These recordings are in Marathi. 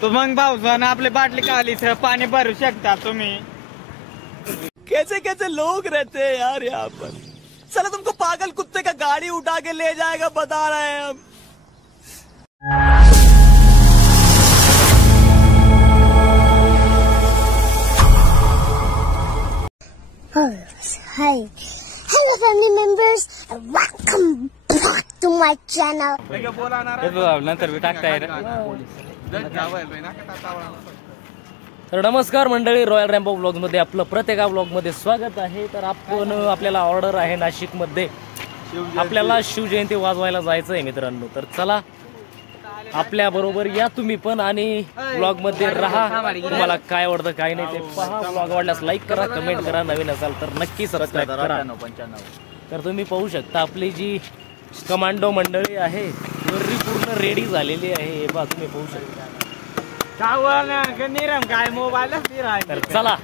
तो मग भाऊजान आपली बाटली काली सह पाणी भरू शकता तुम्ही। कैसे कैसे लोग रहते हैं यार यहाँ पर। साला तुमको पागल कुत्ते का गाड़ी उठा के ले जाएगा बता रहे हैं हम। Hi. Hello family members and welcome back to my channel. नंतर मी टाकता येईल। तर नमस्कार मंडळी, रॉयल रॅम्बो ब्लॉग मध्ये आपलं प्रत्येका ब्लॉग मध्ये स्वागत आहे। तर आपण आपल्याला ऑर्डर आहे नाशिक मध्ये, आपल्याला शिवजयंती वाजवायला जायचं आहे मित्रांनो। तर चला आपल्या बरोबर या तुम्ही पण आणि ब्लॉग मध्ये राहा। तुम्हाला काय आवडतं काय नाही ते पहा। ब्लॉग आवडल्यास लाईक करा, कमेंट करा, नवीन असाल तर नक्की सबस्क्राइब करा। तर तुम्ही पाहू शकता आपली जी कमांडो मंडळी आहे वरती पूर्ण रेडी झालेली आहे। हे पहा तुम्ही पाहू शकता। काय मोबाईल तर चला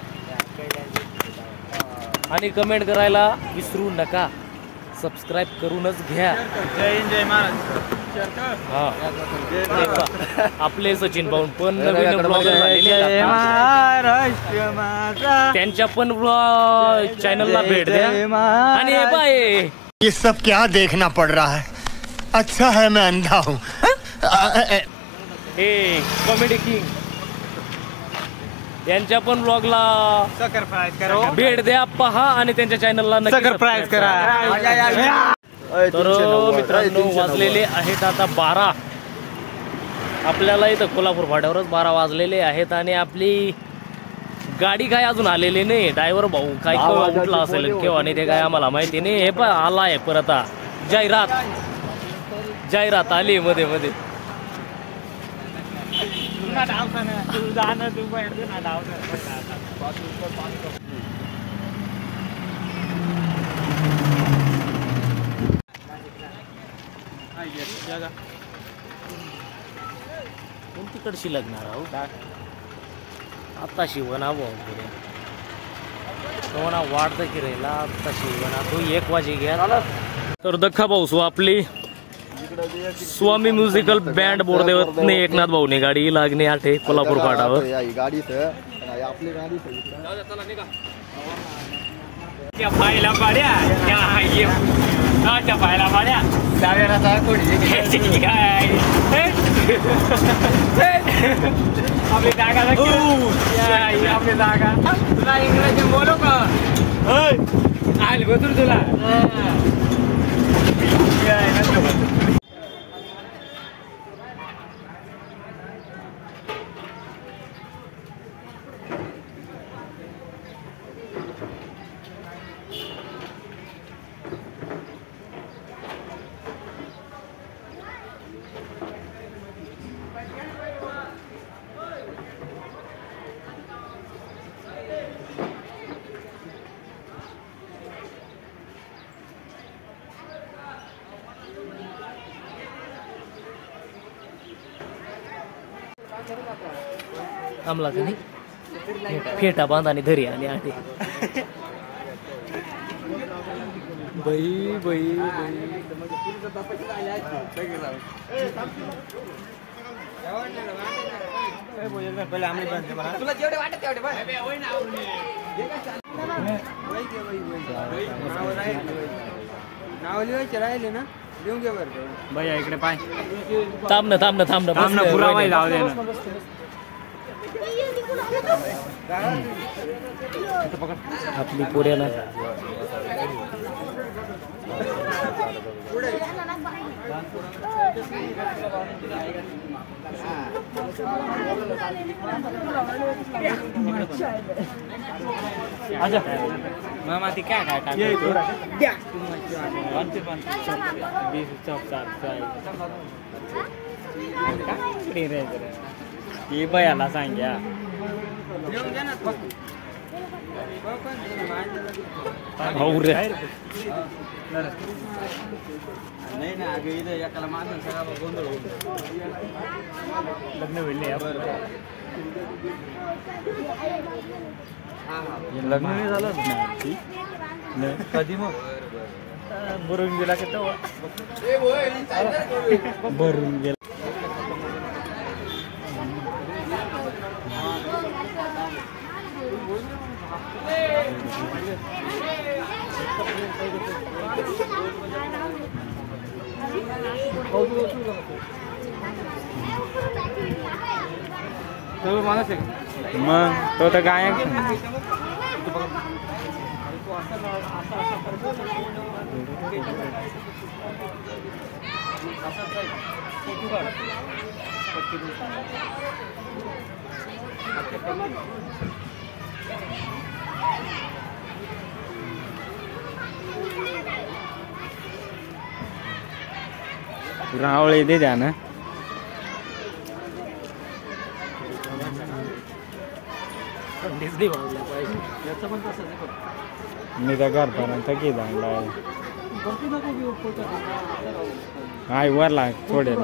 आणि कमेंट करायला विसरू नका, सबस्क्राइब करूनच घ्या। जय हिंद जय महाराष्ट्र। आपले सचिन भाऊ पण नवीन ब्लॉगर झालेले आहेत, त्यांच्या पण चॅनलला भेट द्या। आणि हे बाय ये सब क्या देखना पड़ रहा है, अच्छा है मैं अंधा हूँ। हे कॉमेडी किंग यांच्या पण ब्लॉगला भेट द्या, पहा आणि त्यांच्या चॅनलला नक्की सबस्क्राइब करा। तर मित्रांनो वाजलेले आहेत आता 12। आपल्याला इथं कोल्हापूर फाट्यावरच 12 वाजलेले आहेत आणि आपली गाडी काय अजून आलेली नाही। ड्रायव्हर भाऊ काय उठला असेल केव्हा नाही ते काय आम्हाला माहिती नाही। हे पण आला आहे परत जाहिरात आली मध्ये मध्ये। कोणतीकडशी लागणार आहोत आता शिवणा भाऊ वाढतं की राहिला आता शिवणा तो 1 वाजे घ्या। तर दख्खा भाऊ आपली स्वामी म्युझिकल बँड बोर्डेवरने एकनाथ भाऊने गाडी लागणे आठे कोल्हापूर फाटावर। पाहिला पाड्या पाहिला पाड्या आपली जागा आपली जागा तुला इंग्रजी बोलू का आल बदूर तुला आमला का नाही फेटा बांधा आणि घरी आली आठे। बाई बाई तुला जेवढे वाटत तेवढे नाव लिहायचे राहिले ना, लिहून घे बरं भैया इकडे पाय। थांब ना पुरावा जाऊ दे ना। आपली पोऱ्याला मामा ती काय काय हे बयाला सांग्या नाही ना अगं इथं एकाला माझं सगळा गोंधळ लग्न होईल लग्न नाही झालं कधी मग भरून गेला की भरून गेला. माणूस आहे मग तो तर काय रावळे दे द्या ना. मी तर घरपर्यंत की जाणला हाय वर लाग थोडे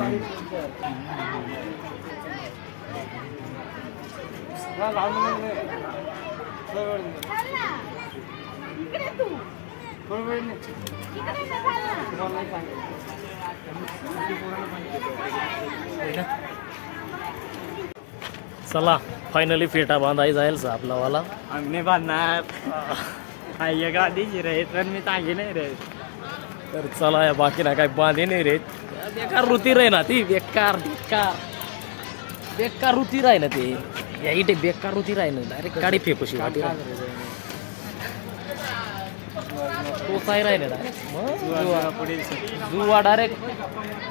चला फायनली फेटा बांधाय जाईल आपला वाला. आम्ही बांधणार आई गाडीची रे पण मी टांगे नाही रे. तर चला या बाकी ना काय बांधे नाही रे. बेकार वृत्ती राही ना ती बेकार बेकार बेकार वृत्ती राही ना ते या इथे बेकार वृत्ती राही ना डायरेक्ट गाडी फेकूशी वाटी तोसाय राही ना डायरेक्ट जुवा डायरेक्ट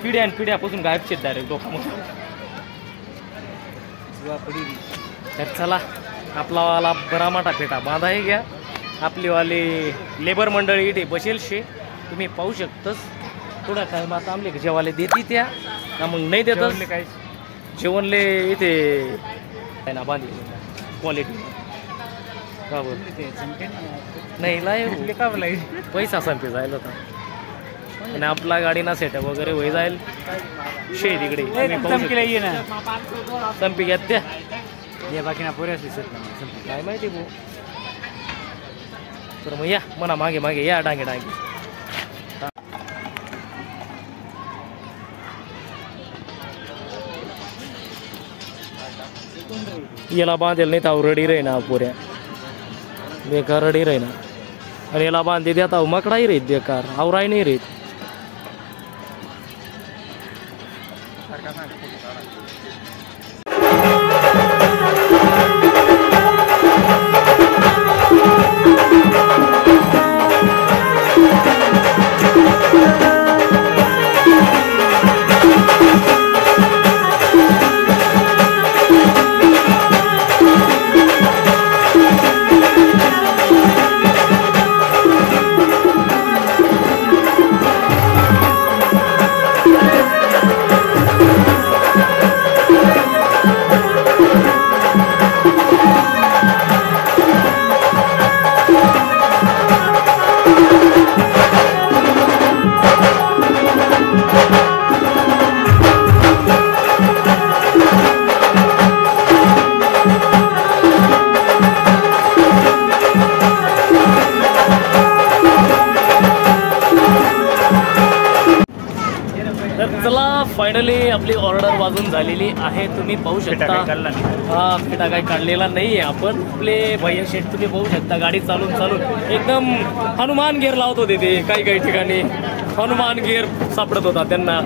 पिढ्या पिढ्यापासून गायबशेत डायरेक्ट डोकामध्ये. तर चला आपला वाला बरा मोठा फेटा बांधाय घ्या. आपली वाली लेबर मंडळी इथे बसेल शे तुम्ही पाहू शकतस. थोड्या टायमात आमले जेवाले देते त्या का मग नाही देतच काय जेवणले इथे आहे ना बांधले क्वालिटी का बोल नाही लाय का पैसा संपे जाईल होता आणि आपला गाडीना सेटअप वगैरे होई जाईल शे तिकडे संपी घ्या त्या ये बाकी ना पुऱ्या काय माहिती भाऊ. तर मग या म्हणा मागे मागे या डांगे डांगे. याला बांधेल नाही तर रडी राही ना पुऱ्या बेकार रडी राही ना आणि याला बांधे द्या तर मकडाही राहीत बेकार आवराय नाही राहीत. फायनली आपली ऑर्डर वाजून झालेली आहे. तुम्ही पाहू शकता हा फेटा काय काढलेला नाहीये आपण. आपले भैया शेठ तुम्ही पाहू शकता गाडी चालून चालून एकदम हनुमान गेअर लावत होते ते काही ठिकाणी हनुमान गेअर सापडत होता त्यांना.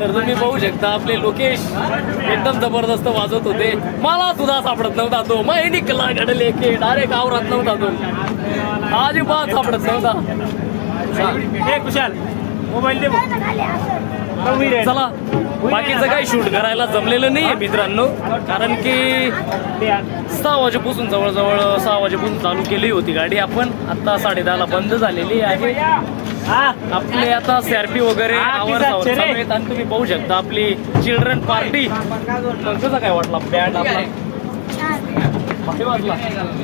तर तुम्ही पाहू शकता आपले लोकेश एकदम जबरदस्त वाजवत होते. मला सुद्धा सापडत नव्हता तो निकला घडले की डायरेक्ट आवरात नव्हता तो अजिबात सापडत नव्हता. कुशाल मोबाईल दे चला बाकीचं काही शूट करायला जमलेलं नाहीये मित्रांनो कारण की 6 वाजेपासून जवळजवळ 6 वाजेपासून चालू केली होती गाडी आपण. आता 10:30ला बंद झालेली आहे. आपले आता CRP वगैरे आणि तुम्ही पाहू शकता आपली चिल्ड्रन पार्टी. कसा काय वाटला बँड आपला वाजला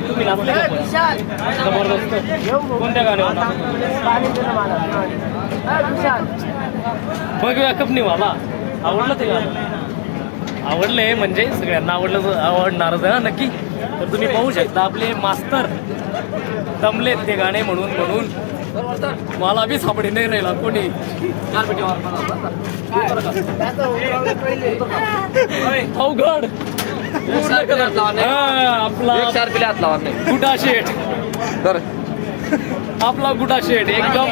तुम्ही नाचले जबरदस्त कोणत्या गाण्यावर बघूया कपनीवाला आवडलं ते गाणं आवडलंय म्हणजे सगळ्यांना आवडणारच आहे ना नक्की. तर तुम्ही पाहू शकता आपले मास्तर दमलेत ते गाणे म्हणून मला बी सापडी नाही राहिला कोणी. अवघड आपला गुडा शेठ आपला गुडा शेठ एकदम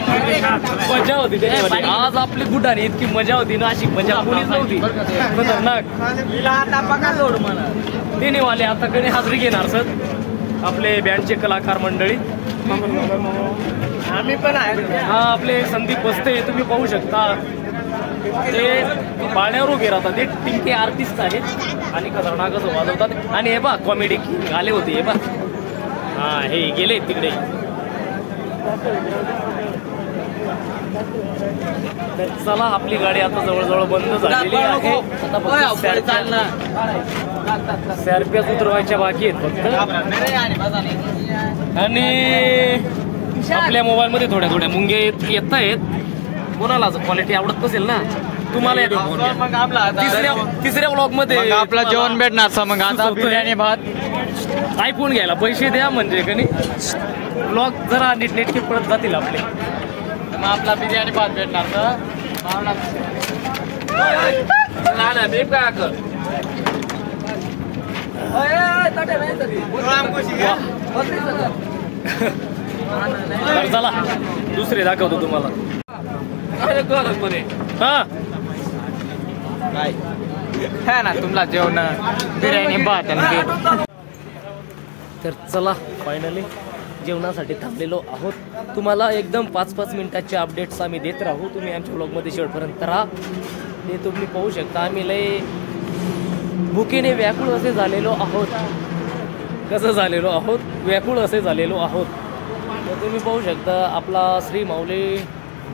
मजा होती त्याच्यामध्ये. आज आपली गुडाने इतकी मजा होती ना, अशी मजा कोणीच नव्हती. खतरनाक तिने वाले आता कधी हाजरी घेणार सर आपले बँडचे कलाकार मंडळी. आम्ही पण आहे. हा आपले संदीप बस्ते तुम्ही पाहू शकता, ते पाण्यावर उभे राहतात. ते टिंके आर्टिस्ट आहेत आणि खतरनाकच वाजवतात. आणि हे बा कॉमेडी आले होते हे बा. हा हे गेले तिकडे. तर चला आपली गाडी आता जवळजवळ बंद झालेली आहे. आता फक्त सॅरप्याच उतरवायच्या बाकी आहेत फक्त. आणि आपल्या मोबाईल मध्ये थोड्या थोड्या मुंगे येत आहेत. कोणाला क्वालिटी आवडत नसेल ना तुम्हाला तिसऱ्या ब्लॉग मध्ये आपला जेवण भेटणार. मग आता बिर्याणी भात ऐकून घ्यायला पैसे द्या म्हणजे कधी ब्लॉग जरा नीटनेटके पडत जातील आपले. मग आपला बिर्याणी भात भेटणार तर चला दुसरे दाखवतो तुम्हाला. हा काय ना तुमला जेवण बिर्याणी भात आणि तर चला फायनली जेवणासाठी थांबलेलो आहोत. तुम्हाला एकदम 5-5 मिनिटाचे अपडेट्स आम्ही देत राहू. तुम्ही आमच्या ब्लॉगमध्ये शेवटपर्यंत राहा. हे तुम्ही पाहू शकता आम्ही लय भुकेने व्याकुळ असे झालेलो आहोत. कसं झालेलो आहोत व्याकुळ असे झालेलो आहोत. तर तुम्ही पाहू शकता आपला श्री माऊली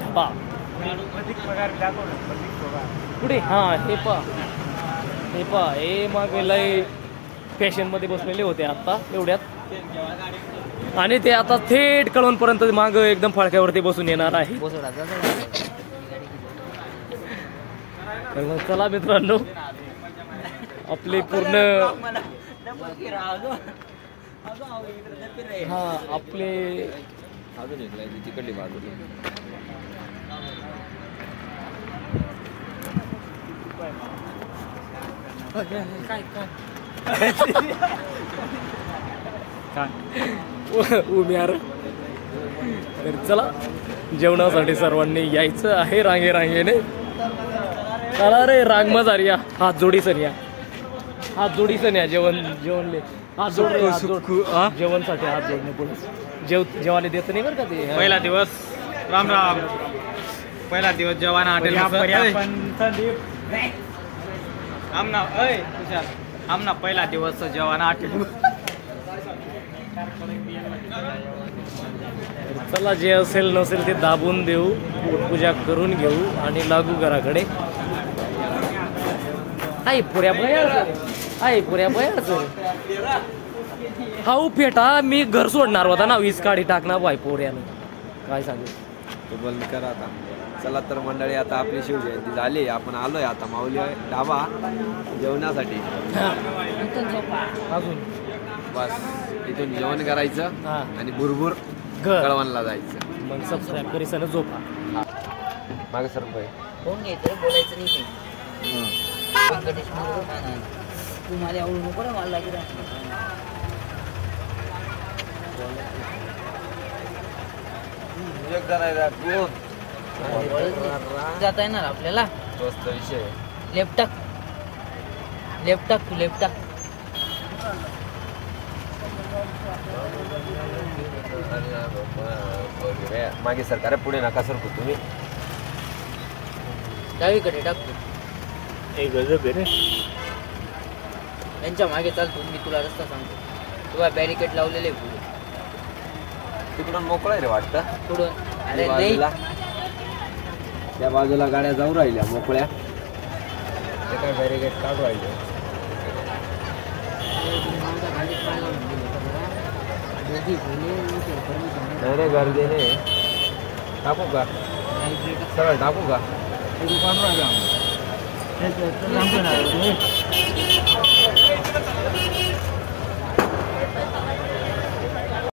ढाबा पुढे. हां हे पा हे मागे लय फॅशनमध्ये बसलेले होते आत्ता एवढ्यात. आणि ते आता थेट कळवणपर्यंत माग एकदम फळक्यावरती बसून येणार आहे. तर मग चला मित्रांनो आपले पूर्ण हा आपले उम्यार. तर चला जेवणासाठी सर्वांनी यायचं आहे रांगेने. चला रे रांग मजार या. हात जोडी सर या. जेवणले हात जोड जेवणसाठी हात जोडणे पुढे जेवायला देत नाही बरं का ते. पहिला दिवस राम राम. पहिला दिवस जेवण हॉटेल आमना पहिला दिवस जेवण हॉटेल. चला जे असेल नसेल ते दाबून देऊ, पूजा करून घेऊ आणि लागू घराकडे. आई पुऱ्या बयाचं हाऊ फेटा मी घर सोडणार होता ना. 20 काढी टाकणार बाय पोऱ्यानं. काय सांगू तो बंद करा आता. चला तर मंडळी आता आपली शिवजयंती झाली. आपण आलोय आता माऊली ढाबा जेवणासाठी. अजून बस इथून जेवण करायचं आणि भुरभुर कळवणला जायचं. मग सबस्क्राईब करीसन झोपा. मागे सर फोन घ्यायचं बोलायचं नाही. तू मला आवडू नको ना मला लागेल. जाता येणार आपल्याला. तोच विषय. लेफ्ट टाक तू लेफ्ट टाक. मागे सरकार पुढे नका सर तुम्ही. डावीकडे टाकतो. त्यांच्या मागे चालतो मी तुला रस्ता सांगतो. तुला बॅरिकेड लावलेले पुढे. तिकडून मोकळा रे वाटतं. पुढून अरे नाही त्या बाजूला गाड्या जाऊ राहिल्या मोकळ्या. ते काय बॅरिकेड काढू राहिले. नाही रे गर्दी नाही. टाकू का सरळ टाकू का.